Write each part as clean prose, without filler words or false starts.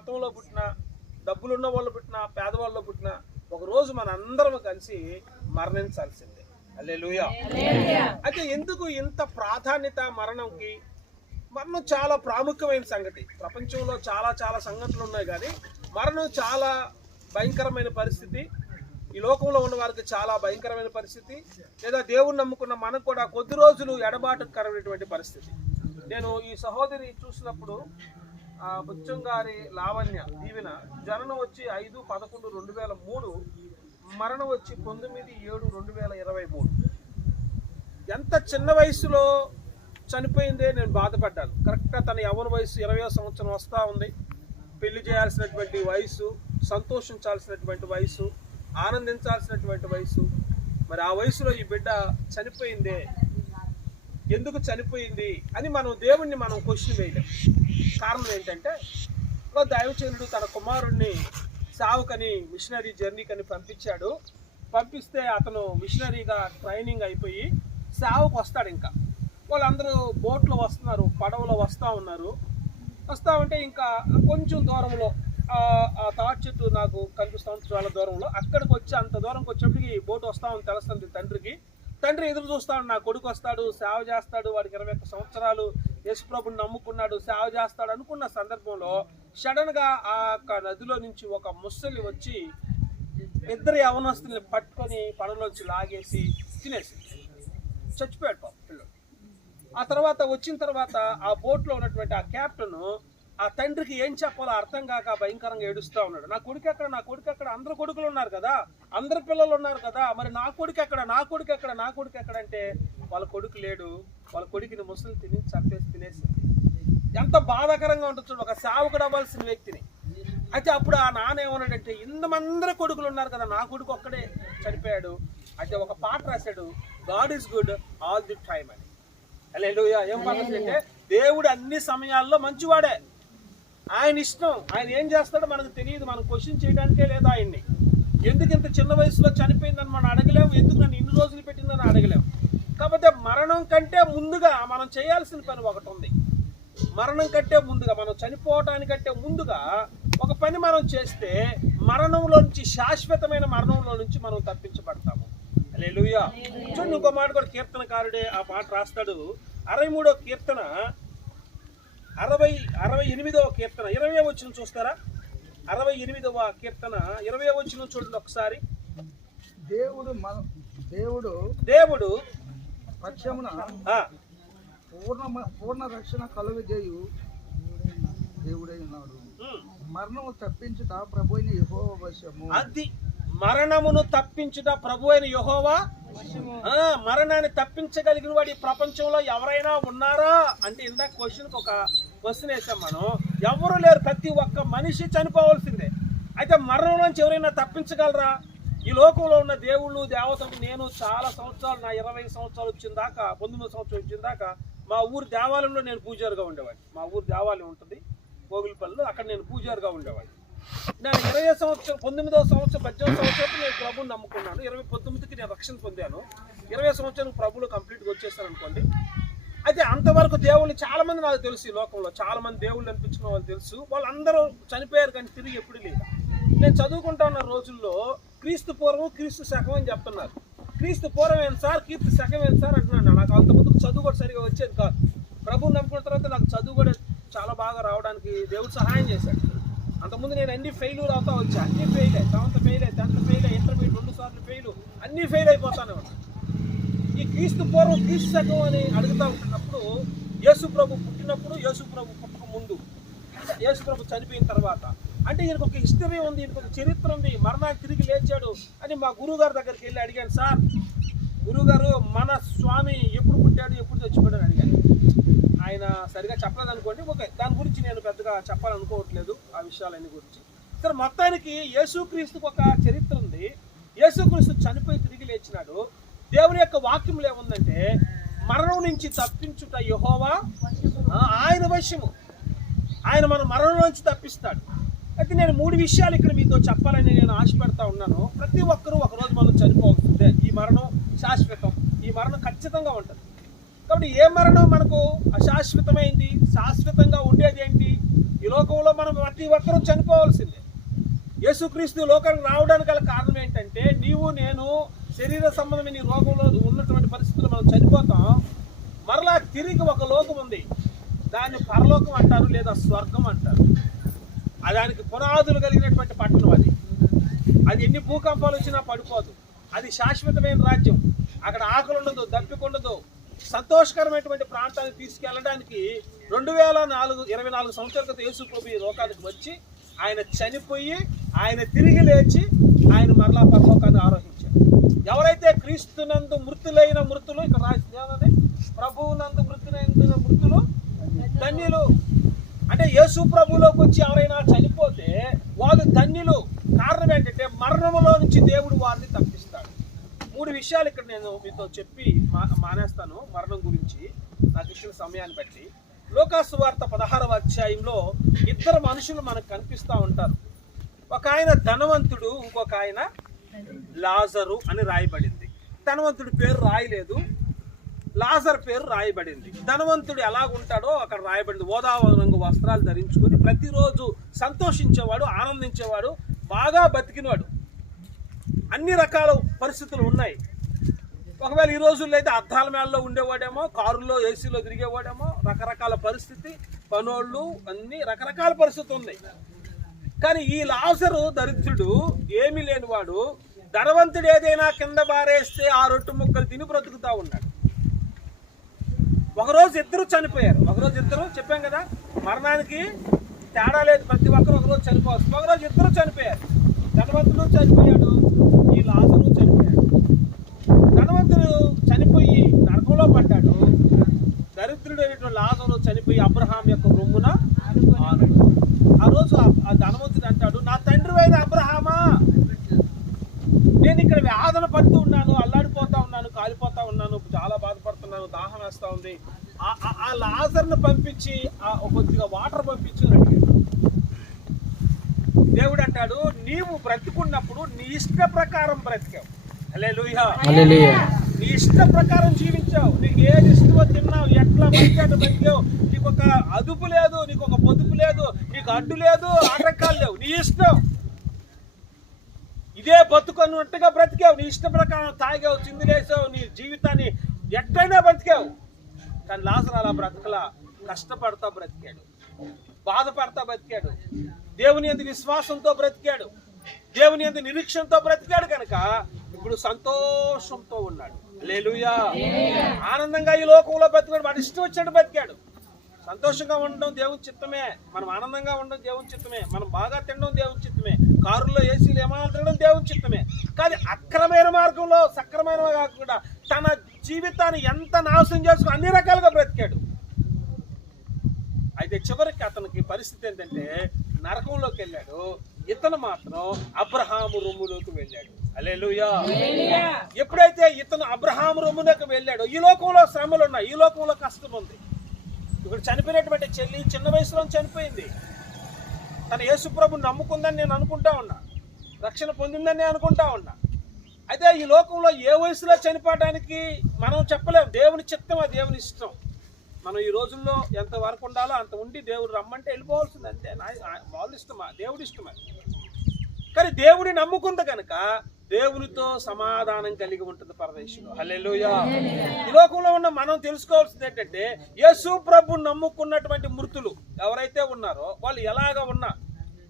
మతంలో పుట్టిన, డబ్బులున్న వాళ్ళు పుట్టిన, పేదవాళ్ళు పుట్టిన, ఒకరోజు మన అందరం కలిసి మరణించాల్సిందే. హల్లెలూయా. అయితే ఎందుకు ఇంత ప్రాధాన్యత మరణంకి? మరణం చాలా ప్రాముఖ్యమైన సంగతి. ప్రపంచంలో చాలా చాలా సంఘటనలు ఉన్నాయి, కానీ మరణం చాలా భయంకరమైన పరిస్థితి. ఈ లోకంలో ఉన్న వారికి చాలా భయంకరమైన పరిస్థితి. లేదా దేవుణ్ణి నమ్ముకున్న మనకు కూడా కొద్ది రోజులు ఎడబాటుకరమైనటువంటి పరిస్థితి. నేను ఈ సహోదరి చూసినప్పుడు బుచ్చం గారి లావణ్య దీవెన జననం వచ్చి 5/11/2003, మరణం వచ్చి 9/7/2023. ఎంత చిన్న వయసులో చనిపోయిందే నేను బాధపడ్డాను. కరెక్ట్గా తన యవ్వన వయసు 20వ సంవత్సరం వస్తూ ఉంది. పెళ్లి చేయాల్సినటువంటి వయసు, సంతోషించాల్సినటువంటి వయసు, ఆనందించాల్సినటువంటి వయసు. మరి ఆ వయసులో ఈ బిడ్డ చనిపోయిందే, ఎందుకు చనిపోయింది అని మనం దేవుణ్ణి క్వశ్చన్ వేయలేం. కారణం ఏంటంటే, దైవచనుడు తన కుమారుణ్ణి సావుకని, మిషనరీ జర్నీకని పంపించాడు. పంపిస్తే అతను మిషనరీగా ట్రైనింగ్ అయిపోయి సావుకు వస్తాడు. ఇంకా వాళ్ళందరూ బోట్లో వస్తున్నారు, పడవలో వస్తూ ఉన్నారు. వస్తూ ఉంటే ఇంకా కొంచెం దూరంలో ఆ తాటి చెట్టు నాకు కనిపిస్తూ ఉంటుంది, చాలా దూరంలో. అక్కడికి వచ్చి అంత దూరంకి వచ్చేప్పటికి బోటు వస్తూ ఉంది తెలుస్తుంది తండ్రికి. తండ్రి ఎదురు చూస్తాడు, నా కొడుకు వస్తాడు, సేవ చేస్తాడు, వాడికి 21 సంవత్సరాలు, యేసుప్రభుని నమ్ముకున్నాడు, సేవ చేస్తాడు అనుకున్న సందర్భంలో సడన్గా ఆ నదిలో నుంచి ఒక ముసలి వచ్చి ఇద్దరు యవనస్తుల్ని పట్టుకొని పడవలోంచి లాగేసి తినేసి చచ్చిపోయాడు పాపం పిల్లడు. ఆ తర్వాత వచ్చిన తర్వాత ఆ బోట్లో ఉన్నటువంటి ఆ కెప్టెన్ ఆ తండ్రికి ఏం చెప్పాలో అర్థం కాక భయంకరంగా ఏడుస్తూ ఉన్నాడు. నా కొడుకు ఎక్కడ, నా కొడుకు ఎక్కడ, అందరు కొడుకులు ఉన్నారు కదా, అందరు పిల్లలు ఉన్నారు కదా, మరి నా కొడుకు ఎక్కడ, నా కొడుకు ఎక్కడ, నా కొడుకు ఎక్కడ అంటే వాళ్ళ కొడుకు లేడు. వాళ్ళ కొడుకుని ముసలి తినేసి ఎంత బాధాకరంగా ఉంటుంది ఒక సేవకుడు అవ్వాల్సిన వ్యక్తిని. అయితే అప్పుడు ఆ నాన్న ఏమన్నాడంటే, ఇంతమంది కొడుకులు ఉన్నారు కదా, నా కొడుకు ఒక్కడే చనిపోయాడు. అయితే ఒక పాట రాశాడు, God is good all the time అని. హల్లెలూయా. ఏం పాట అంటే, దేవుడు అన్ని సమయాల్లో మంచివాడే, ఆయన ఇష్టం, ఆయన ఏం చేస్తాడో మనకు తెలియదు, మనం క్వశ్చన్ చేయడానికే లేదు ఆయన్ని. ఎందుకు ఇంత చిన్న వయసులో చనిపోయిందని మనం అడగలేము, ఎందుకు నన్ను ఇన్ని రోజులు పెట్టిందని అడగలేము. కాకపోతే మరణం కంటే ముందుగా మనం చేయాల్సిన పని ఒకటి ఉంది. మరణం కంటే ముందుగా, మనం చనిపోవటానికంటే ముందుగా ఒక పని మనం చేస్తే మరణంలో నుంచి, శాశ్వతమైన మరణంలో నుంచి మనం తప్పించబడతాము. హల్లెలూయా. చూడండి, ఇంకో మాట కూడా కీర్తనకారుడే ఆ మాట రాస్తాడు. 63వ కీర్తన 68వ కీర్తన 20వ వచనం చూస్తారా? 68వ కీర్తన 20వ వచనం చూడండి ఒకసారి. దేవుడు పక్షమున పూర్ణ రక్షణ కలుగజేయు దేవుడై ఉన్నాడు. మరణము తప్పించుట ప్రభువైన యెహోవా వశము. అది మరణమును తప్పించుట ప్రభువైన యెహోవా. మరణాన్ని తప్పించగలిగిన వాడు ఈ ప్రపంచంలో ఎవరైనా ఉన్నారా అంటే, ఇందాక క్వశ్చన్కి ఒక క్వశ్చన్ వేసాం మనం. ఎవరు లేరు, ప్రతి ఒక్క మనిషి చనిపోవాల్సిందే. అయితే మరణం నుంచి ఎవరైనా తప్పించగలరా? ఈ లోకంలో ఉన్న దేవుళ్ళు, దేవతలు, నేను చాలా సంవత్సరాలు, నా 20 సంవత్సరాలు వచ్చిన దాకా, 19 సంవత్సరాలు వచ్చిన దాకా మా ఊరు దేవాలయంలో నేను పూజారిగా ఉండేవాడిని. మా ఊరు దేవాలయం ఉంటుంది కోగిలిపల్లిలో, అక్కడ నేను పూజారిగా ఉండేవాడిని. నేను 20వ సంవత్సరం, 19వ సంవత్సరం, 18వ సంవత్సరం నేను ప్రభుని నమ్ముకున్నాను. 19కి నేను రక్షణ పొందాను. 20వ సంవత్సరం ప్రభులు కంప్లీట్గా వచ్చేస్తాను అనుకోండి. అయితే అంతవరకు దేవుళ్ళు చాలా మంది నాకు తెలుసు, ఈ లోకంలో చాలా మంది దేవుళ్ళు అనిపించిన వాళ్ళు తెలుసు. వాళ్ళందరూ చనిపోయారు, కానీ తిరిగి ఎప్పుడు లేదు. నేను చదువుకుంటా ఉన్న రోజుల్లో క్రీస్తు పూర్వం, క్రీస్తు శకం అని చెప్తున్నారు. క్రీస్తు పూర్వం ఏంటి సార్, క్రీస్తు శకం ఏంటి సార్ అంటున్నాను. నాకు అంతకుముందు చదువు కూడా సరిగా వచ్చేది కాదు. ప్రభుని నమ్ముకున్న తర్వాత నాకు చదువు కూడా చాలా బాగా రావడానికి దేవుడు సహాయం చేశాడు. అంతకుముందు నేను అన్ని ఫెయిల్యూర్ అవుతా వచ్చా, అన్ని ఫెయిల్ అయ్యి, 7th ఫెయిల్ అయ్యి, 10th ఫెయిల్ అయ్యి, ఇంటర్మీడియట్ 2 సార్లు ఫెయిల్, అన్నీ ఫెయిల్ అయిపోతానే ఉన్నాను. ఈ క్రీస్తు పూర్వం, క్రీస్తు శకం అని అడుగుతూ ఉంటున్నప్పుడు, యేసు ప్రభు పుట్టినప్పుడు, యేసు ప్రభు పుట్టక ముందు, యేసు ప్రభు చనిపోయిన తర్వాత, అంటే ఈయనకు ఒక హిస్టరీ ఉంది, ఈయనకు ఒక చరిత్ర ఉంది. మరణానికి తిరిగి లేచాడు అని మా గురువుగారి దగ్గరికి వెళ్ళి అడిగాను. సార్ గురువుగారు, మన స్వామి ఎప్పుడు పుట్టాడు, ఎప్పుడు చచ్చిపోయాడు అని అడిగాను. ఆయన సరిగా చెప్పలేదు అనుకోండి. ఓకే, దాని గురించి నేను పెద్దగా చెప్పాలనుకోవట్లేదు, ఆ విషయాలన్నీ గురించి. సరే, మొత్తానికి యేసుక్రీస్తుకు ఒక చరిత్ర ఉంది. యేసుక్రీస్తు చనిపోయి తిరిగి లేచినాడు. దేవుని యొక్క వాక్యంలో ఏముందంటే, మరణం నుంచి తప్పించుట యెహోవా ఆయన వశము, ఆయన మన మరణం నుంచి తప్పిస్తాడు. అయితే నేను 3 విషయాలు ఇక్కడ మీతో చెప్పాలని నేను ఆశపడతా ఉన్నాను. ప్రతి ఒక్కరూ ఒకరోజు మనం చనిపోవాల్సిందే. ఈ మరణం శాశ్వతం, ఈ మరణం ఖచ్చితంగా ఉంటుంది. కాబట్టి ఏ మరణం మనకు అశాశ్వతమైంది, శాశ్వతంగా ఉండేది ఏంటి? ఈ లోకంలో మనం ప్రతి ఒక్కరూ చనిపోవాల్సిందే. యేసుక్రీస్తు లోకానికి రావడానికి గల కారణం ఏంటంటే నీవు నేను శరీర సంబంధమైన ఈ రోగంలో ఉన్నటువంటి పరిస్థితుల్లో మనం చనిపోతాం. మరలా తిరిగి ఒక లోకం ఉంది, దాన్ని పరలోకం అంటారు లేదా స్వర్గం అంటారు. దానికి పునాదులు కలిగినటువంటి పట్టణం అది. అది ఎన్ని భూకంపాలు వచ్చినా పడిపోదు. అది శాశ్వతమైన రాజ్యం. అక్కడ ఆకలి ఉండదు, దప్పిక ఉండదు. సంతోషకరమైనటువంటి ప్రాంతానికి తీసుకెళ్ళడానికి 2424 సంవత్సరాల క్రితం యేసు ప్రభు ఈ లోకానికి వచ్చి ఆయన చనిపోయి ఆయన తిరిగి లేచి ఆయన మరలా పరలోకాన్ని ఆరోహించారు. ఎవరైతే క్రీస్తునందు మృతులు ఇక్కడ రాసి ప్రభువునందు మృతులైన మృతులు ధన్యులు. అంటే యేసు ప్రభులోకి వచ్చి ఎవరైనా చనిపోతే వాళ్ళు ధన్యులు. కారణం ఏంటంటే మరణములో నుంచి దేవుడు వారిని తప్పిస్తాడు. 3 విషయాలు ఇక్కడ నేను మీతో చెప్పి మానేస్తాను మరణం గురించి నాకు ఇచ్చిన సమయాన్ని బట్టి. లూకాసు వార్త 16వ అధ్యాయంలో 2 మనుషులు మనకు కనిపిస్తూ ఉంటారు. ఒక ఆయన ధనవంతుడు, ఇంకొక ఆయన లాజరు అని రాయబడింది. ధనవంతుడి పేరు రాయలేదు, లాజర్ పేరు రాయబడింది. ధనవంతుడు ఎలాగుంటాడో అక్కడ రాయబడింది. ఓదావరి రంగు వస్త్రాలు ధరించుకొని ప్రతిరోజు సంతోషించేవాడు, ఆనందించేవాడు, బాగా బతికినవాడు. అన్ని రకాల పరిస్థితులు ఉన్నాయి. ఒకవేళ ఈ రోజుల్లో అయితే అద్దాల మేళలో ఉండేవాడేమో, కారులో ఏసీలో తిరిగేవాడేమో, రకరకాల పరిస్థితి, పనోళ్ళు, అన్ని రకరకాల పరిస్థితులు ఉన్నాయి. కానీ ఈ లాజరు దరిద్రుడు, ఏమీ లేనివాడు, ధనవంతుడు ఏదైనా కింద బారేస్తే ఆ రొట్టె ముక్కలు తిని బ్రతుకుతా ఉన్నాడు. ఒకరోజు 2 చనిపోయారు. ఒకరోజు 2 చెప్పాం కదా, మరణానికి తేడా లేదు, ప్రతి ఒక్కరు ఒకరోజు చనిపోవచ్చు. ఒకరోజు 2 చనిపోయారు. ధనవంతుడు చనిపోయాడు, ఈ లాజరు చనిపోయాడు. ధనవంతుడు చనిపోయి నరకంలో పడ్డాడు. దరిద్రుడు అయినటువంటి లాజరు చనిపోయి అబ్రహాం యొక్క రొమ్మున ఆనాడు. ఆ రోజు ఆ ధనవంతుడు అంటాడు, నా తండ్రి అయిన అబ్రహామా, నేను ఇక్కడ వేదన పడుతూ ఉన్నాను, అల్లాడిపోతా ఉన్నాను, కాలిపోతా ఉన్నాను, చాలా బాధపడుతున్నాను, దాహం వేస్తా ఉంది. ఆ లాజర్ను పంపించి కొద్దిగా వాటర్ పంపించి దేవుడు అంటాడు, నీవు బ్రతికున్నప్పుడు నీ ఇష్ట ప్రకారం బ్రతికావు. హల్లెలూయా. నీ ఇష్ట ప్రకారం జీవించావు. నీకు ఏది ఇష్టమో తిన్నావు, ఎట్లా బతికాడు బతికావు. నీకు ఒక అదుపు లేదు, నీకు ఒక పొదుపు లేదు, నీకు అడ్డు లేదు, ఆటంకాలు లేవు. నీ ఇష్టం, ఇదే బతుకున్నట్టుగా బ్రతికావు. నీ ఇష్ట ప్రకారం తాగావు, చిందులేసావు, నీ జీవితాన్ని ఎట్టయినా బ్రతికావు. కానీ లాజరు అలా బ్రతకలా, కష్టపడతా బ్రతికాడు, బాధపడతా బ్రతికాడు, దేవుని యందు విశ్వాసంతో బ్రతికాడు, దేవుని యందు నిరీక్షణతో బ్రతికాడు. కనుక ఇప్పుడు సంతోషంతో ఉన్నాడు. హల్లెలూయా. ఆనందంగా ఈ లోకంలో బ్రతికాడు. వాడు ఇష్టం వచ్చినట్టు బ్రతికాడు. సంతోషంగా ఉండడం దేవుని చిత్తమే, మనం ఆనందంగా ఉండడం దేవుని చిత్తమే, మనం బాగా తినడం దేవుని చిత్తమే, కారులో ఏసీలు ఏమైనా తినడం దేవుని చిత్తమే. కానీ అక్రమైన మార్గంలో సక్రమైన కాకుండా తన జీవితాన్ని ఎంత నాశనం చేసుకుని అన్ని రకాలుగా బ్రతికాడు. అయితే చివరికి అతనికి పరిస్థితి ఏంటంటే నరకంలోకి వెళ్ళాడు. ఇతను మాత్రం అబ్రహాము రొమ్ములోకి వెళ్ళాడు. హల్లెలూయా. ఎప్పుడైతే ఇతను అబ్రహాము రొమ్ములోకి వెళ్ళాడో, ఈ లోకంలో శ్రమలు ఉన్నాయి, ఈ లోకంలో కష్టం ఉంది. ఇప్పుడు చనిపోయినటువంటి చెల్లి చిన్న వయసులో చనిపోయింది. తన యేసు ప్రభుని నమ్ముకుందని నేను అనుకుంటా ఉన్నా, రక్షణ పొందిందని నేను అనుకుంటా ఉన్నా. అయితే ఈ లోకంలో ఏ వయసులో చనిపోవడానికి మనం చెప్పలేము. దేవుని చిత్తం, అది దేవుని ఇష్టం. మనం ఈ రోజుల్లో ఎంత వరకు ఉండాలో అంత ఉండి దేవుడు రమ్మంటే వెళ్ళిపోవాల్సింది, అంతే. వాళ్ళ ఇష్టమా, దేవుడి ఇష్టమా. కానీ దేవుడిని నమ్ముకుంది కనుక దేవునితో సమాధానం కలిగి ఉంటుంది పరదేశంలో. హల్లెలూయా. ఈ లోకంలో ఉన్న మనం తెలుసుకోవాల్సింది ఏంటంటే, యేసు ప్రభుని నమ్ముకున్నటువంటి మృతులు ఎవరైతే ఉన్నారో వాళ్ళు ఎలాగా ఉన్నా,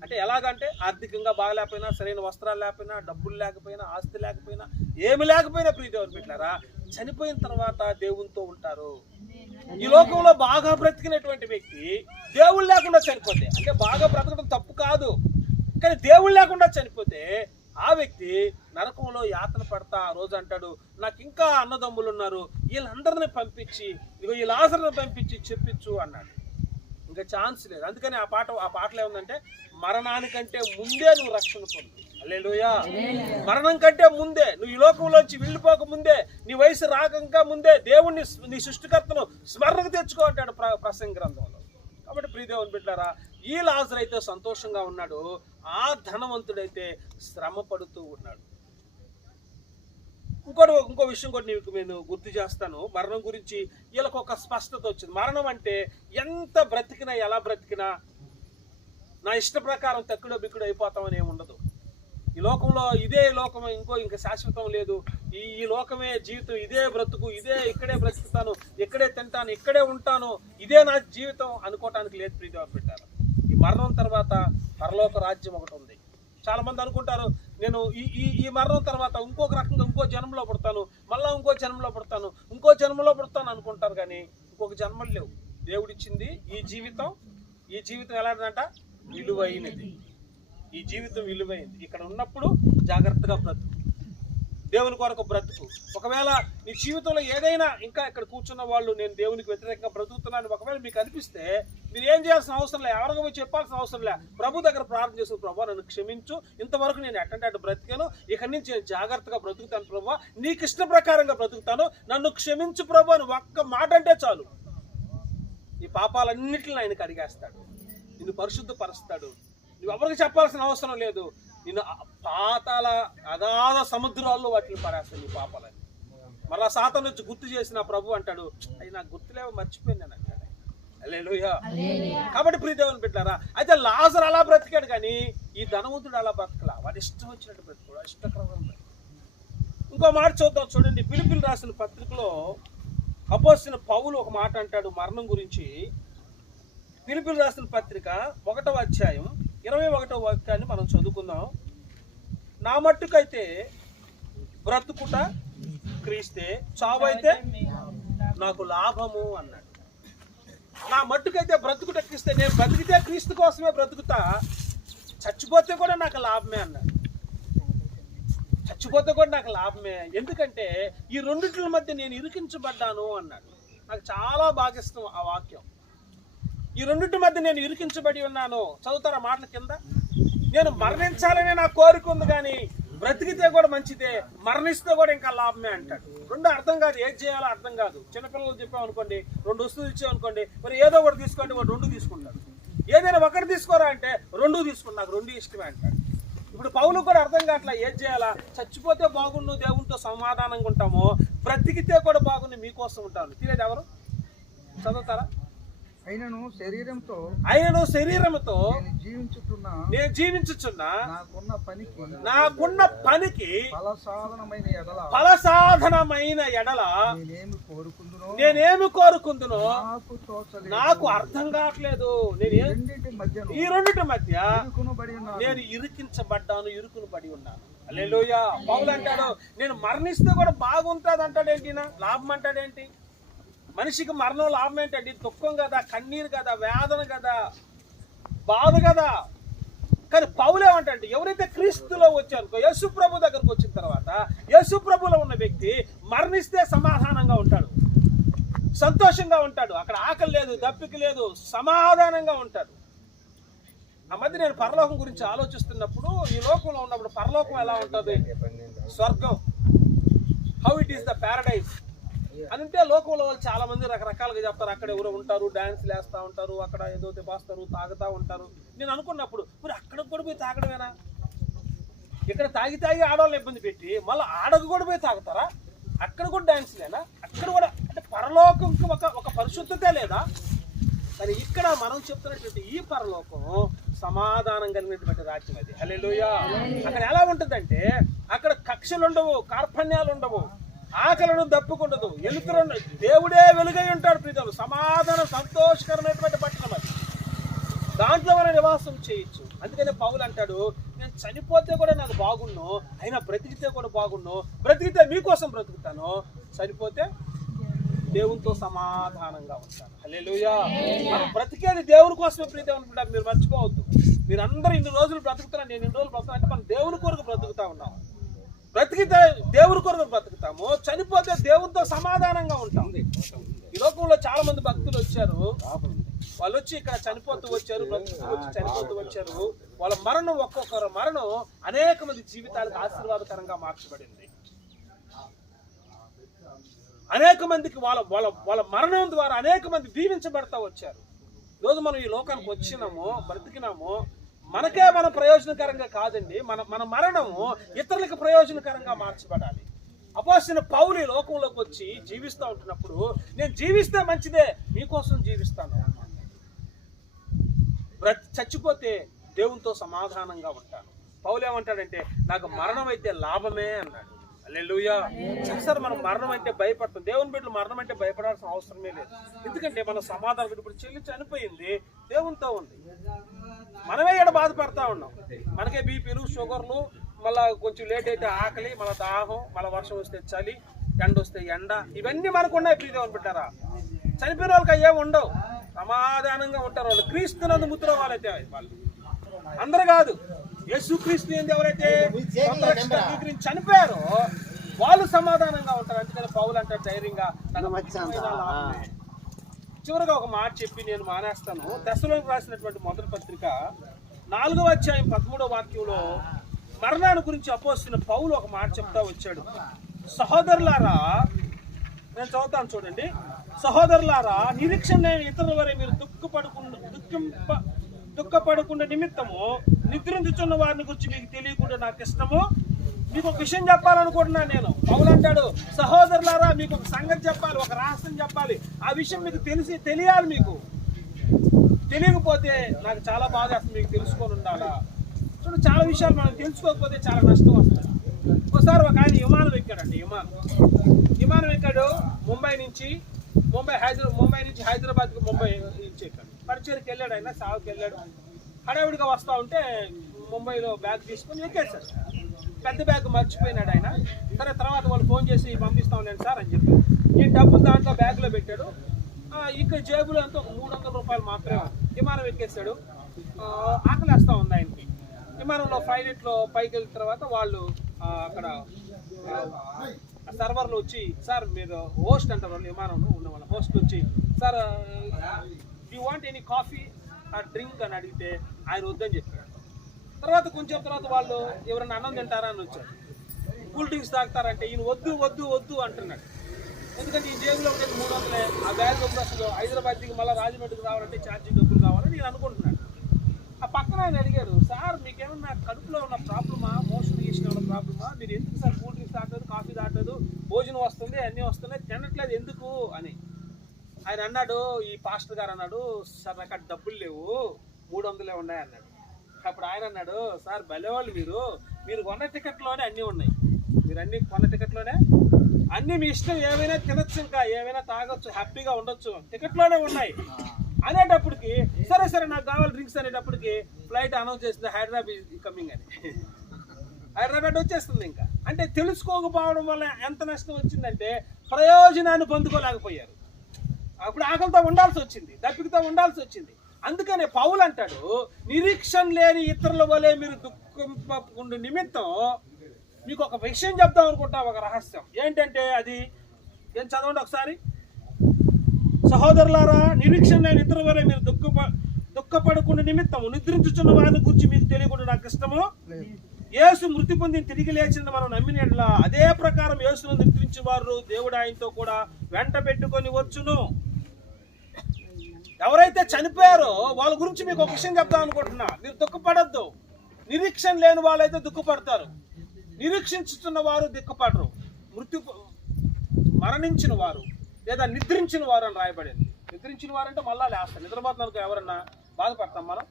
అంటే ఎలాగంటే ఆర్థికంగా బాగలేకపోయినా, సరైన వస్త్రాలు లేకపోయినా, డబ్బులు లేకపోయినా, ఆస్తి లేకపోయినా, ఏమి లేకపోయినా ప్రియ దేవుని బిడ్డలారా, చనిపోయిన తర్వాత దేవునితో ఉంటారు. ఈ లోకంలో బాగా బ్రతికినటువంటి వ్యక్తి దేవుడు లేకుండా చనిపోతే, అంటే బాగా బ్రతకడం తప్పు కాదు, కానీ దేవుడు లేకుండా చనిపోతే ఆ వ్యక్తి నరకంలో యాతన పడతా ఆ రోజు అంటాడు, నాకు ఇంకా అన్నదమ్ములు ఉన్నారు, వీళ్ళందరినీ పంపించి, ఇగో ఈ లాజరుని పంపించి చెప్పించు అన్నాడు. ఇంకా ఛాన్స్ లేదు. అందుకని ఆ పాటలో ఏముందంటే, మరణానికంటే ముందే నువ్వు రక్షణ పొందు. హల్లెలూయా. మరణం కంటే ముందే, నువ్వు ఈ లోకంలోంచి వెళ్ళిపోక ముందే, నీ వయసు రాకంగా ముందే దేవుణ్ణి, నీ సృష్టికర్తను స్మరణకు తెచ్చుకో అంటాడు ప్రసంగ గ్రంథంలో. కాబట్టి ప్రియ దేవుని బిడ్డలారా, ఈ లాజరు అయితే సంతోషంగా ఉన్నాడు, ఆ ధనవంతుడైతే శ్రమ పడుతూ ఉన్నాడు. ఇంకో విషయం కూడా నేను గుర్తు చేస్తాను. మరణం గురించి వీళ్ళకు ఒక స్పష్టత వచ్చింది. మరణం అంటే ఎంత బ్రతికినా, ఎలా బ్రతికినా నా ఇష్ట ప్రకారం తక్కువ బిక్కుడు అయిపోతామని ఏమి ఉండదు. ఈ లోకంలో ఇదే లోకం, ఇంకా శాశ్వతం లేదు. ఈ లోకమే జీవితం, ఇదే బ్రతుకు, ఇక్కడే బ్రతుకుతాను, ఇక్కడే తింటాను, ఇక్కడే ఉంటాను, ఇదే నా జీవితం అనుకోవటానికి లేదు ప్రియదేవుని బిడ్డలారా. ఈ మరణం తర్వాత పరలోక రాజ్యం ఒకటి ఉంది. చాలా మంది అనుకుంటారు నేను ఈ మరణం తర్వాత ఇంకొక రకంగా ఇంకో జన్మలో పుడతాను, మళ్ళీ ఇంకో జన్మలో పుడతాను అనుకుంటారు. కానీ ఇంకొక జన్మలు లేవు. దేవుడిచ్చింది ఈ జీవితం ఎలాంటిదంట? విలువైనది. ఈ జీవితం విలువైంది. ఇక్కడ ఉన్నప్పుడు జాగ్రత్తగా బ్రతుకు, దేవుని కొరకు బ్రతుకు. ఒకవేళ నీ జీవితంలో ఏదైనా ఇంకా ఇక్కడ కూర్చున్న వాళ్ళు నేను దేవునికి వ్యతిరేకంగా బ్రతుకుతున్నాను ఒకవేళ మీకు అనిపిస్తే మీరు ఏం చేయాల్సిన అవసరం లేదు, ఎవరికి పోయి చెప్పాల్సిన అవసరం లేదు. ప్రభు దగ్గర ప్రార్థన చేసిన, ప్రభు నన్ను క్షమించు, ఇంతవరకు నేను అటు బ్రతికాను, ఇక్కడి నుంచి నేను జాగ్రత్తగా బ్రతుకుతాను ప్రభు, నీకు ఇష్ట ప్రకారంగా బ్రతుకుతాను, నన్ను క్షమించు ప్రభు అని ఒక్క మాట అంటే చాలు. ఈ పాపాలన్నింటిని ఆయనకు అడిగేస్తాడు, నిన్ను పరిశుద్ధపరుస్తాడు. నువ్వు ఎవరికి చెప్పాల్సిన అవసరం లేదు. నిన్ను పాతాల అగాధ సముద్రాల్లో వాటిని పడేస్తాను నీ పాపాలని. మళ్ళా సాతాను వచ్చి గుర్తు చేసిన ప్రభు అంటాడు, అవి నాకు గుర్తులేవో మర్చిపోయింది అని అంటాడు. హల్లెలూయా. కాబట్టి ప్రియదేవుని బిడ్డలారా, అయితే లాజరు అలా బ్రతికాడు, కానీ ఈ ధనవంతుడు అలా బ్రతకలా. వాడు ఇష్టం వచ్చినట్టు బ్రతుకుడు, ఇష్టకరమైన. ఇంకో మాట చూద్దాం, చూడండి. ఫిలిప్పీయులకు రాసిన పత్రికలో అపోస్తలుడైన పౌలు ఒక మాట అంటాడు మరణం గురించి. ఫిలిప్పీయులకు రాసిన పత్రిక 1వ అధ్యాయం 21వ వాక్యాన్ని మనం చదువుకుందాం. నా మట్టుకైతే బ్రతుకుట క్రీస్తే, చావైతే నాకు లాభము అన్నాడు. నా మట్టుకైతే బ్రతుకుట క్రీస్తే, నేను బ్రతికితే క్రీస్తు కోసమే బ్రతుకుతా, చచ్చిపోతే కూడా నాకు లాభమే అన్నాడు. చచ్చిపోతే కూడా నాకు లాభమే, ఎందుకంటే ఈ రెండిట్ల మధ్య నేను ఇరికించబడ్డాను అన్నాడు. నాకు చాలా బాగా ఇష్టం ఆ వాక్యం. ఈ రెండింటి మధ్య నేను ఇరికించబడి ఉన్నాను. చదువుతారా మాటల కింద? నేను మరణించాలనే నా కోరిక ఉంది, కానీ బ్రతికితే కూడా మంచిదే, మరణిస్తే కూడా ఇంకా లాభమే అంటాడు. రెండు అర్థం కాదు, ఏది చేయాలో అర్థం కాదు. చిన్నపిల్లలు చెప్పామనుకోండి, 2 వస్తువులు ఇచ్చామనుకోండి, మరి ఏదో ఒకటి తీసుకోండి, వాడు 2 తీసుకుంటాడు. ఏదైనా ఒకటి తీసుకోరా అంటే 2 తీసుకుని నాకు 2 ఇష్టమే అంటాడు. ఇప్పుడు పౌలు కూడా అర్థం కావట్లా, ఏది చేయాలా? చచ్చిపోతే బాగుండు, దేవునితో సమాధానంగా ఉంటాము, బ్రతికితే కూడా బాగుండు, మీకోసం ఉంటాను. తెలియదు ఎవరు? చదువుతారా? అయినను శరీరంతో నేను జీవించుచున్నా నాకున్న పనికి ఫలసాధనమైన ఎడల నేనేమి కోరుకుందునో నాకు అర్థం కావట్లేదు. ఈ రెండింటి మధ్య నేను ఇరుకును పడి ఉన్నాను. హల్లెలూయా. పౌలు అంటాడు, నేను మరణిస్తే కూడా బాగుంటుంది అంటాడేంటి, లాభం అంటాడేంటి? మనిషికి మరణం లాభం ఏంటండి? దుఃఖం కదా, కన్నీరు కదా, వేదన కదా, బాధ కదా. కానీ పౌలు ఏమంటే, ఎవరైతే క్రీస్తులో వచ్చారనుకో, యేసు ప్రభు దగ్గరకు వచ్చిన తర్వాత యేసు ప్రభులో ఉన్న వ్యక్తి మరణిస్తే సమాధానంగా ఉంటాడు, సంతోషంగా ఉంటాడు. అక్కడ ఆకలి లేదు, దప్పిక లేదు, సమాధానంగా ఉంటాడు. ఆ మధ్య నేను పరలోకం గురించి ఆలోచిస్తున్నప్పుడు, ఈ లోకంలో ఉన్నప్పుడు పరలోకం ఎలా ఉంటుంది, స్వర్గం, how it is the Paradise అని అంటే లోకంలో వాళ్ళు చాలా మంది రకరకాలుగా చెప్తారు. అక్కడ ఎవరో ఉంటారు, డాన్స్లు వేస్తూ ఉంటారు, అక్కడ ఏదో తెపాస్తారు, తాగుతూ ఉంటారు. నేను అనుకున్నప్పుడు మరి అక్కడికి కూడా పోయి తాగడమేనా? ఇక్కడ తాగి ఆడవాళ్ళని ఇబ్బంది పెట్టి మళ్ళీ ఆడకు కూడా పోయి తాగుతారా? అక్కడ కూడా డాన్స్లేనా? అక్కడ కూడా అంటే పరలోకంకి ఒక పరిశుద్ధతే లేదా? కానీ ఇక్కడ మనం చెప్తున్నటువంటి ఈ పరలోకం సమాధానం కలిగినటువంటి రాజ్యం అది. హల్లెలూయా. అక్కడ ఎలా ఉంటుందంటే అక్కడ కక్షలు ఉండవు, కార్పణ్యాలు ఉండవు, ఆకలను దప్పుకుండదు, ఎలుకలు, దేవుడే వెలుగై ఉంటాడు. ప్రీతులు సమాధానం, సంతోషకరమైనటువంటి పట్టణం అది. దాంట్లో మనం నివాసం చేయొచ్చు. అందుకనే పౌలు అంటాడు, నేను చనిపోతే కూడా నాకు బాగుండు, అయినా బ్రతికితే కూడా బాగుండు, బ్రతికితే మీకోసం బ్రతుకుతాను, చనిపోతే దేవునితో సమాధానంగా ఉంటాను. హల్లెలూయా. మనం బ్రతికేది దేవుని కోసమే ప్రీతి అనుకుంటారు, మీరు మర్చిపోవద్దు. మీరందరూ ఇన్ని రోజులు బ్రతుకుతున్నారు, నేను ఇన్ని రోజులు బ్రతుకుతాను అంటే మనం దేవుని కొరకు బ్రతుకుతా ఉన్నాం. బ్రతికితే దేవుని కొరకు బ్రతుకుతాము, చనిపోతే దేవునితో సమాధానంగా ఉంటాం. ఈ లోకంలో చాలా మంది భక్తులు వచ్చారు, వాళ్ళు వచ్చి ఇక్కడ చనిపోతూ వచ్చారు, బ్రతుకుతూ వచ్చి చనిపోతూ వచ్చారు. వాళ్ళ మరణం, ఒక్కొక్కరు మరణం అనేక మంది జీవితాలకు ఆశీర్వాదకరంగా మార్చబడింది. అనేక మందికి వాళ్ళ మరణం ద్వారా అనేక మంది దీవించబడతా వచ్చారు. ఈరోజు మనం ఈ లోకానికి వచ్చినాము, బ్రతికినాము, మనకే మన ప్రయోజనకరంగా కాదండి, మన మరణము ఇతరులకు ప్రయోజనకరంగా మార్చబడాలి. అపోస్తలుడైన పౌలు ఈ లోకంలోకి వచ్చి జీవిస్తూ ఉంటున్నప్పుడు, నేను జీవిస్తే మంచిదే, మీకోసం జీవిస్తాను. చచ్చిపోతే దేవునితో సమాధానంగా ఉంటాను. పౌలు ఏమంటాడంటే నాకు మరణం అయితే లాభమే అన్నాడు. హల్లెలూయా. ఒకసారి మనం మరణం అంటే భయపడతాం. దేవుని బిడ్డలు మరణం అంటే భయపడాల్సిన అవసరమే లేదు. ఎందుకంటే మన సమాధానం ఇప్పుడు చెల్లి చనిపోయింది, దేవునితో ఉంది. మనమే ఇక్కడ బాధపడతా ఉన్నాం. మనకే బీపీలు, షుగర్లు, మళ్ళీ కొంచెం లేట్ అయితే ఆకలి, మళ్ళీ దాహం, మళ్ళీ వర్షం వస్తే చలి, ఎండ వస్తే ఎండ, ఇవన్నీ మనకున్నాయి. ప్రియదేవుని బిడ్డారా, చనిపోయిన వాళ్ళకి అయ్యే ఉండవు, సమాధానంగా ఉంటారు. వాళ్ళు క్రీస్తునందు ముద్ర వాళ్ళైతే వాళ్ళు అందరు కాదు. యేసు క్రీస్తు ఏంది ఎవరైతే చనిపోయారో వాళ్ళు సమాధానంగా ఉంటారు. అందుకని పౌలు అంటారు ధైర్యంగా. చివరిగా ఒక మాట చెప్పి నేను మానేస్తాను. తెస్సలోనికి రాసినటువంటి మొదటి పత్రిక 4వ అధ్యాయం 13వ వాక్యంలో మరణాన్ని గురించి అపోస్తున్న పౌలు ఒక మాట చెప్తా వచ్చాడు. సహోదరులారా, నేను చదువుతాను చూడండి. సహోదరులారా, నిరీక్షణ లేని ఇతరుల వరే మీరు దుఃఖపడకుండా నిమిత్తము నిద్రించుచున్న వారిని గురించి మీకు తెలియకుండా నాకు ఇష్టము. మీకు ఒక విషయం చెప్పాలనుకుంటున్నాను నేను. పౌలు అంటాడు, సహోదరులారా, మీకు ఒక సంగతి చెప్పాలి, ఒక రహస్యం చెప్పాలి. ఆ విషయం మీకు తెలియాలి. మీకు తెలియకపోతే నాకు చాలా బాధ వస్తుంది. మీకు తెలుసుకొని ఉండాలా. చూడండి, చాలా విషయాలు మనం తెలుసుకోకపోతే చాలా నష్టం వస్తుంది. ఒకసారి ఒక ఆయన విమానం ఎక్కాడండి. విమానం ఎక్కాడు. ముంబై నుంచి హైదరాబాద్కి ముంబై నుంచి ఎక్కాడు. పరిచయకి వెళ్ళాడు. ఆయన సాగుకి వెళ్ళాడు. హడావిడిగా వస్తూ ఉంటే ముంబైలో బ్యాగ్ తీసుకొని ఎక్కేశాడు. పెద్ద బ్యాగ్ మర్చిపోయినాడు ఆయన. సరే, తర్వాత వాళ్ళు ఫోన్ చేసి పంపిస్తాం నేను సార్ అని చెప్పారు. ఈ డబ్బులు దాంట్లో బ్యాగ్లో పెట్టాడు. ఇక్కడ జేబులో అంతా ఒక 300 రూపాయలు మాత్రమే. విమానం ఎక్కేశాడు. ఆకలేస్తూ ఉంది ఆయనకి. విమానంలో పైలట్లో పైకి వెళ్ళిన తర్వాత వాళ్ళు అక్కడ సర్వర్లు వచ్చి, సార్ మీరు హోస్ట్ అంటారు వాళ్ళు, విమానంలో ఉన్న వాళ్ళ హోస్ట్ వచ్చి, sir you want any coffee or drink అని అడిగితే ఆయన వద్దని చెప్పాడు. తర్వాత కొంచెం తర్వాత వాళ్ళు ఎవరైనా అన్నం తింటారా అని వచ్చారు. కూల్ డ్రింక్స్ తాగుతారంటే ఈయన వద్దు వద్దు వద్దు అంటున్నాడు. ఎందుకంటే ఈ జేబులో ఉండేది 300. ఆ బ్యాగ్ డబ్బులు అసలు హైదరాబాద్ దిగి మళ్ళీ రాజమండ్రికి రావాలంటే ఛార్జీ డబ్బులు కావాలని నేను అనుకుంటున్నాడు. ఆ పక్కన ఆయన అడిగాడు, సార్ మీకేమన్నా కడుపులో ఉన్న ప్రాబ్లమా, మోషన్ చేసిన ప్రాబ్లమా, మీరు ఎందుకు సార్ కూల్ డ్రింక్స్ తాగలేదు, కాఫీ తాగలేదు, భోజనం వస్తుంది, అన్నీ వస్తున్నాయి, తినట్లేదు ఎందుకు అని. ఆయన అన్నాడు, ఈ పాస్టర్ గారు అన్నాడు, సార్ నాకు అక్కడ డబ్బులు లేవు, 300 ఉన్నాయి అన్నాడు. అప్పుడు ఆయన అన్నాడు, సార్ భలేవాళ్ళు, మీరు కొన్న టికెట్లోనే అన్నీ ఉన్నాయి, మీరు అన్ని కొన్న టికెట్లోనే అన్నీ మీ ఇష్టం, ఏమైనా తినొచ్చు, ఇంకా ఏమైనా తాగొచ్చు, హ్యాపీగా ఉండొచ్చు, టికెట్లోనే ఉన్నాయి అనేటప్పటికి, సరే సరే నాకు కావాలి డ్రింక్స్ అనేటప్పటికి ఫ్లైట్ అనౌన్స్ చేస్తుంది, హైదరాబాద్ కమింగ్ అని. హైదరాబాద్ వచ్చేస్తుంది. ఇంకా అంటే తెలుసుకోకపోవడం వల్ల ఎంత నష్టం వచ్చిందంటే ప్రయోజనాన్ని పొందుకోలేకపోయారు. అప్పుడు ఆకలితో ఉండాల్సి వచ్చింది, దప్పికతో ఉండాల్సి వచ్చింది. అందుకనే పౌలు అంటాడు, నిరీక్షణ లేని ఇతరుల వలె మీరు దుఃఖింపకుండా నిమిత్తం మీకు ఒక విషయం చెప్దాం అనుకుంటా, ఒక రహస్యం ఏంటంటే అది ఏం చదవండి ఒకసారి. సహోదరులారా, నిరీక్షణ లేని ఇతరుల వలె మీరు దుఃఖపడకుండా నిమిత్తము నిద్రించుచున్న వారిని గురించి మీకు తెలియకుండా నాకు ఇష్టము. యేసు మృతి పొంది తిరిగి లేచింది మనం నమ్మినట్లా అదే ప్రకారం యేసును నిద్రించిన వారు దేవుడు ఆయనతో కూడా వెంట పెట్టుకొని వచ్చును. ఎవరైతే చనిపోయారో వాళ్ళ గురించి మీకు ఒక విషయం చెప్తాం అనుకుంటున్నా. మీరు దుఃఖపడద్దు. నిరీక్షణ లేని వాళ్ళైతే దుఃఖపడతారు, నిరీక్షించుతున్న వారు దుఃఖపడరు. మరణించిన వారు లేదా నిద్రించిన వారు అని రాయబడింది. నిద్రించిన వారు అంటే మళ్ళా లేస్తారు. నిద్రపోతున్నారు ఎవరన్నా బాధపడతాం మనం?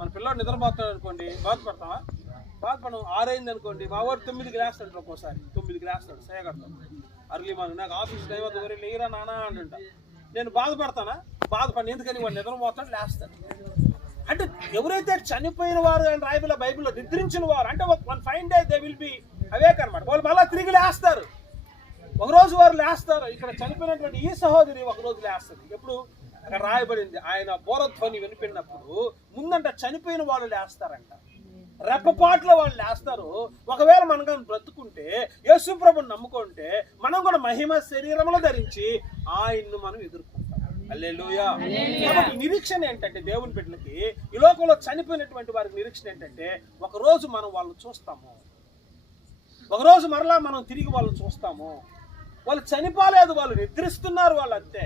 మన పిల్లడు నిద్రపోతున్నాడు అనుకోండి, బాధపడతామా? బాధపడడం. 6 అయింది అనుకోండి, మా వాడు 9కి లేస్తాడు, ఒక్కోసారి 9కి లేస్తాడు, సేయగడతాడు. అర్లీ మార్నింగ్ నాకు ఆఫీస్ టైం వద్ద వరే లేరా నానా అంటుంటా. నేను బాధపడతానా? బాధపడి, ఎందుకని వాడు నిద్రపోతాడు, లేస్తాడు. అంటే ఎవరైతే చనిపోయిన వారు అని రాయబడిన బైబిల్లో నిద్రించిన వారు అంటే one fine day they will be awake అనమాట. వాళ్ళు మళ్ళీ తిరిగి లేస్తారు. ఒకరోజు వారు లేస్తారు. ఇక్కడ చనిపోయినటువంటి ఈ సహోదరి ఒకరోజు లేస్తుంది. ఎప్పుడు అక్కడ రాయబడింది, ఆయన బోరధ్వని వినిపినప్పుడు ముందంట చనిపోయిన వాళ్ళు లేస్తారంట, రెప్పపాట్లో వాళ్ళు లేస్తారు. ఒకవేళ మనం కానీ బ్రతుకుంటే, యేసు ప్రభువుని నమ్ముకుంటే, మనం కూడా మహిమ శరీరంలో ధరించి ఆయన్ను మనం ఎదుర్కొంటాం. హల్లెలూయా. కాబట్టి నిరీక్షణ ఏంటంటే దేవుని బిడ్డలకి, ఈ లోకంలో చనిపోయినటువంటి వారికి నిరీక్షణ ఏంటంటే ఒకరోజు మనం వాళ్ళని చూస్తాము, ఒకరోజు మరలా మనం తిరిగి వాళ్ళని చూస్తాము. వాళ్ళు చనిపోలేదు, వాళ్ళు నిద్రిస్తున్నారు, వాళ్ళు అంతే.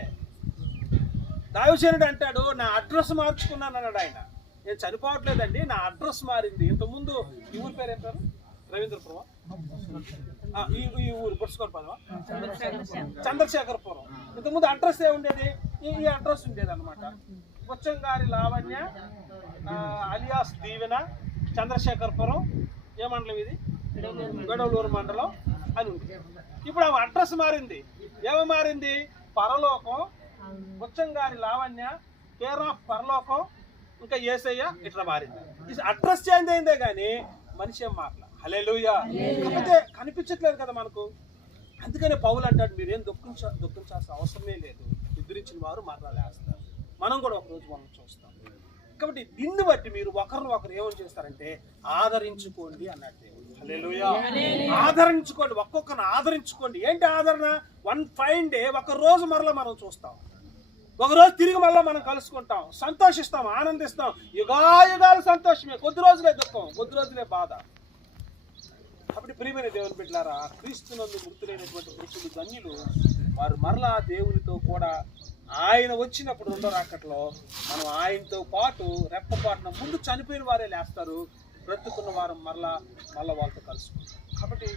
దావిసేనుడు అంటాడు, నా అడ్రస్ మార్చుకున్నాను అన్నాడు ఆయన. నేను చనిపోవట్లేదండి, నా అడ్రస్ మారింది. ఇంతకుముందు ఈ ఊరి పేరు ఏం పేరు? రవీంద్రపురం. ఈ ఊరు పురుషుకోరపురం, చంద్రశేఖరపురం. ఇంతకుముందు అడ్రస్ ఏ ఉండేది? ఈ అడ్రస్ ఉండేది అనమాట. బుచ్చంగారి లావణ్య అలియాస్ దీవెన, చంద్రశేఖరపురం, ఏ మండలం ఇది? గడవలూరు మండలం అని ఉంది. ఇప్పుడు ఆ అడ్రస్ మారింది. ఏమో మారింది? పరలోకం, బుచ్చంగారి లావణ్య, కేర్ ఆఫ్ పరలోకం, ఇంకా యేసయ్య, ఇట్లా మారింది. అడ్రస్ చేంజ్ అయిందే కానీ మనిషి ఏం మాట్లా. హల్లెలూయా. కాకపోతే కనిపించట్లేదు కదా మనకు. అందుకనే పౌలు అంటాడు, మీరేం దుఃఖించాల్సిన అవసరమే లేదు, నిద్రించిన వారు మరణాలు వేస్తారు. మనం కూడా ఒకరోజు మనం చూస్తాం. కాబట్టి దీన్ని బట్టి మీరు ఒకరిని ఏమని చేస్తారంటే ఆదరించుకోండి అన్నాడు దేవుడు. హల్లెలూయా. ఆదరించుకోండి, ఒక్కొక్కరిని ఆదరించుకోండి. ఏంటి ఆదరణ? వన్ ఫైన్ డే, ఒక రోజు మరలా మనం చూస్తాం, ఒకరోజు తిరిగి మళ్ళీ మనం కలుసుకుంటాం, సంతోషిస్తాం, ఆనందిస్తాం. యుగాయుగాలు సంతోషమే, కొద్ది రోజులే దుఃఖం, కొద్ది రోజులే బాధ. కాబట్టి ప్రియమైన దేవుని బిడ్డలారా, క్రీస్తునందు మృతులైనటువంటి పురుషులు ధన్యులు, వారు మరలా దేవునితో కూడా ఆయన వచ్చినప్పుడు రెండో రాకట్లో మనం ఆయనతో పాటు రెప్పపాటున ముందు చనిపోయిన వారే లేస్తారు, బ్రతుకున్న వారు మరలా వాళ్ళతో కలుసుకుంటారు. కాబట్టి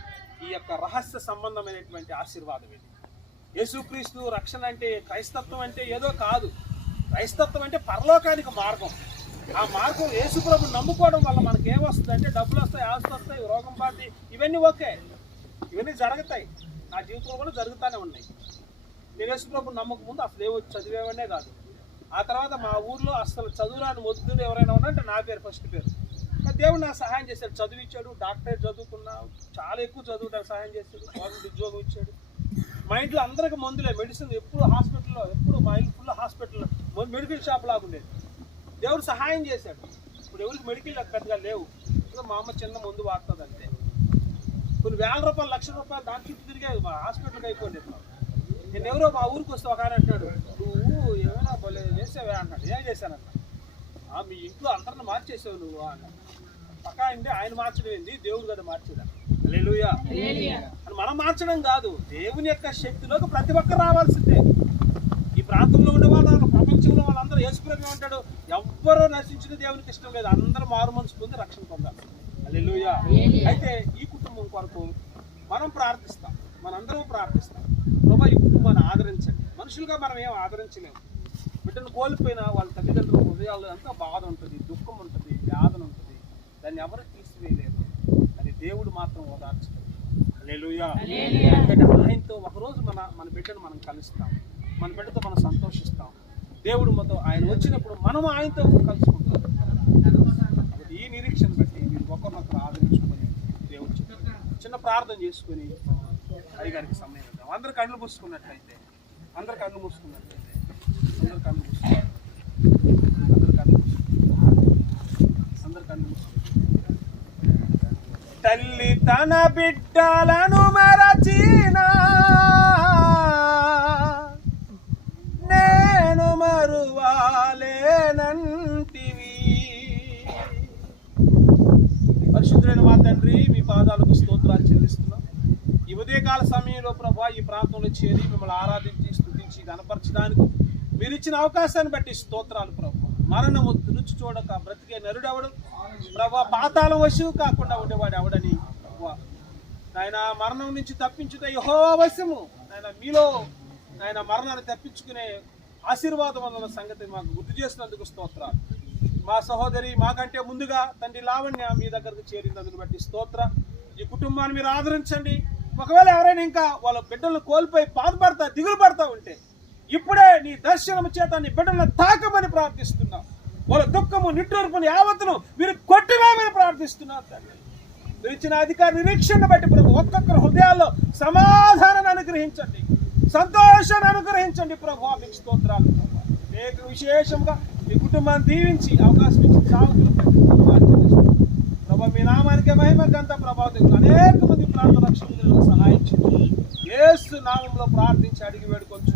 ఈ యొక్క రహస్య సంబంధమైనటువంటి ఆశీర్వాదం ఇది. యేసుక్రీస్తు రక్షణ అంటే, క్రైస్తత్వం అంటే ఏదో కాదు. క్రైస్తత్వం అంటే పరలోకానికి మార్గం. ఆ మార్గం యేసుప్రభుని నమ్ముకోవడం వల్ల మనకి ఏమొస్తుంది అంటే డబ్బులు వస్తాయి, ఆస్తి వస్తాయి, రోగం బాధి, ఇవన్నీ ఓకే, ఇవన్నీ జరుగుతాయి. నా జీవితంలో కూడా జరుగుతూనే ఉన్నాయి. నేను యేసుప్రభుని నమ్మక ముందు అసలు ఏవో చదివేవనే కాదు. ఆ తర్వాత మా ఊర్లో అసలు చదువురాని మొద్దులు ఎవరైనా ఉన్నారంటే నా పేరు ఫస్ట్ పేరు. దేవుడు నాకు సహాయం చేశాడు, చదివించాడు, డాక్టరేట్ చదువుకున్నా, చాలా ఎక్కువ చదువుతాడు, సహాయం చేశాడు, గవర్నమెంట్ ఉద్యోగం ఇచ్చాడు. మా ఇంట్లో అందరికి మందులే, మెడిసిన్ ఎప్పుడు హాస్పిటల్లో, ఎప్పుడు మా ఇంట్లో ఫుల్ హాస్పిటల్లో, మెడికల్ షాప్ లాగా ఉండేది. దేవుడు సహాయం చేశాడు. ఇప్పుడు ఎవరికి మెడికల్ పెద్దగా లేవు. మా అమ్మ చిన్న మందు వాడుతుంది అంతే. కొన్ని వేల రూపాయలు, లక్షల రూపాయలు దాని చుట్టూ తిరిగేది, మా హాస్పిటల్కి అయిపోయింది. నేను ఎవరో మా ఊరికి వస్తే ఒక ఆయన అంటాడు, నువ్వు ఏమైనా చేసావే అన్నాడు. ఏం చేశానన్న? మీ ఇంట్లో అందరిని మార్చేసావు నువ్వు అన్నాడు. పక్కా అంటే ఆయన మార్చడం ఏంది, దేవుడు కదా మార్చేదా. హల్లెలూయా. అని మనం మార్చడం కాదు, దేవుని యొక్క శక్తిలోకి ప్రతి ఒక్కరు రావాల్సిందే. ఈ ప్రాంతంలో ఉండే వాళ్ళు, ప్రపంచంలో వాళ్ళందరూ యేసుప్రభు ఉంటాడు, ఎవ్వరూ నశించిన దేవునికి ఇష్టం లేదు, అందరూ మారు మనసు పొంది రక్షణ పొందాలి. హల్లెలూయా. అయితే ఈ కుటుంబం కొరకు మనం ప్రార్థిస్తాం, మనందరం ప్రార్థిస్తాం. ప్రభు ఈ కుటుంబాన్ని ఆదరించండి. మనుషులుగా మనం ఏం ఆదరించలేము. బిడ్డను కోల్పోయినా వాళ్ళ తల్లిదండ్రుల హృదయాల్లో ఎంతో బాధ ఉంటుంది, దుఃఖం ఉంటుంది, వేదన ఉంటుంది. దాన్ని ఎవరు తీసివేయలేరు, అది దేవుడు మాత్రం ఓదార్చలేదు. హల్లెలూయా. ఎందుకంటే ఆయనతో ఒకరోజు మన బిడ్డను మనం కలుస్తాం, మన బిడ్డతో మనం సంతోషిస్తాం. దేవుడు మనతో ఆయన వచ్చినప్పుడు మనం ఆయనతో కలుసుకుంటాం. ఈ నిరీక్షణ బట్టి మీరు ఒకరినొకరు ఆదరించుకొని దేవుడు చిన్న ప్రార్థన చేసుకొని అయ్యగారికి సమయం ఇద్దాం. అందరు కళ్ళు మూసుకున్నట్లయితే, అందరు కళ్ళు మూసుకున్నట్లయితే, అందరు కళ్ళు మూసుకున్నారు, అందరు కళ్ళు మూసుకున్నారు, అందరు కళ్ళు మూసుకున్నారు. తల్లి తన బిడ్డలను మరచినా నేను మరువాలేనంటివి. పరిశుద్ధులైన మా తండ్రి, మీ పాదాలకు స్తోత్రాలు చెల్లిస్తున్నాం. ఈ ఉదయకాల సమయంలో ప్రభా ఈ ప్రాంతంలో చేరి మిమ్మల్ని ఆరాధించి, స్తుతించి, గణపరచడానికి మీరు ఇచ్చిన అవకాశాన్ని బట్టి స్తోత్రాలు ప్రభు. మరణము రుచి చూడక బ్రతికే నరుడెవడు ప్రభా, పాతాళం వశువు కాకుండా ఉండేవాడు ఎవడని ఆయన మరణం నుంచి తప్పించుట యెహోవా వశము. ఆయన మీలో ఆయన మరణాన్ని తప్పించుకునే ఆశీర్వాదం అన్న సంగతి మాకు గుర్తు చేసినందుకు స్తోత్రాలు. మా సహోదరి మాకంటే ముందుగా తండ్రి లావణ్య మీ దగ్గరకు చేరినందుకు బట్టి స్తోత్ర. ఈ కుటుంబాన్ని మీరు ఆదరించండి. ఒకవేళ ఎవరైనా ఇంకా వాళ్ళ బిడ్డలను కోల్పోయి బాధపడతా, దిగులు పడతా ఉంటే ఇప్పుడే నీ దర్శనం చేత నీ బిడ్డలను తాకమని ప్రార్థిస్తున్నాం. వాళ్ళ దుఃఖము, నిట్టూర్పుని యావత్తును మీరు కొట్టివేయమని ప్రార్థిస్తున్నారు తండ్రి. మీరు ఇచ్చిన అధికార నిరీక్షణ బట్టి ప్రభు ఒక్కొక్కరి హృదయాల్లో సమాధానాన్ని అనుగ్రహించండి, సంతోషాన్ని అనుగ్రహించండి ప్రభు. మీకు స్తోత్రాలు ప్రభు. అనేక విశేషంగా మీ కుటుంబాన్ని దీవించి అవకాశం ఇచ్చి సాగుతులు ప్రభు. మీ నామానికి మహిమ గంత ప్రభావితం అనేక మంది ప్రాంత రక్షణ సహాయించండి. యేసు నామంలో ప్రార్థించి అడిగి వేడుకొని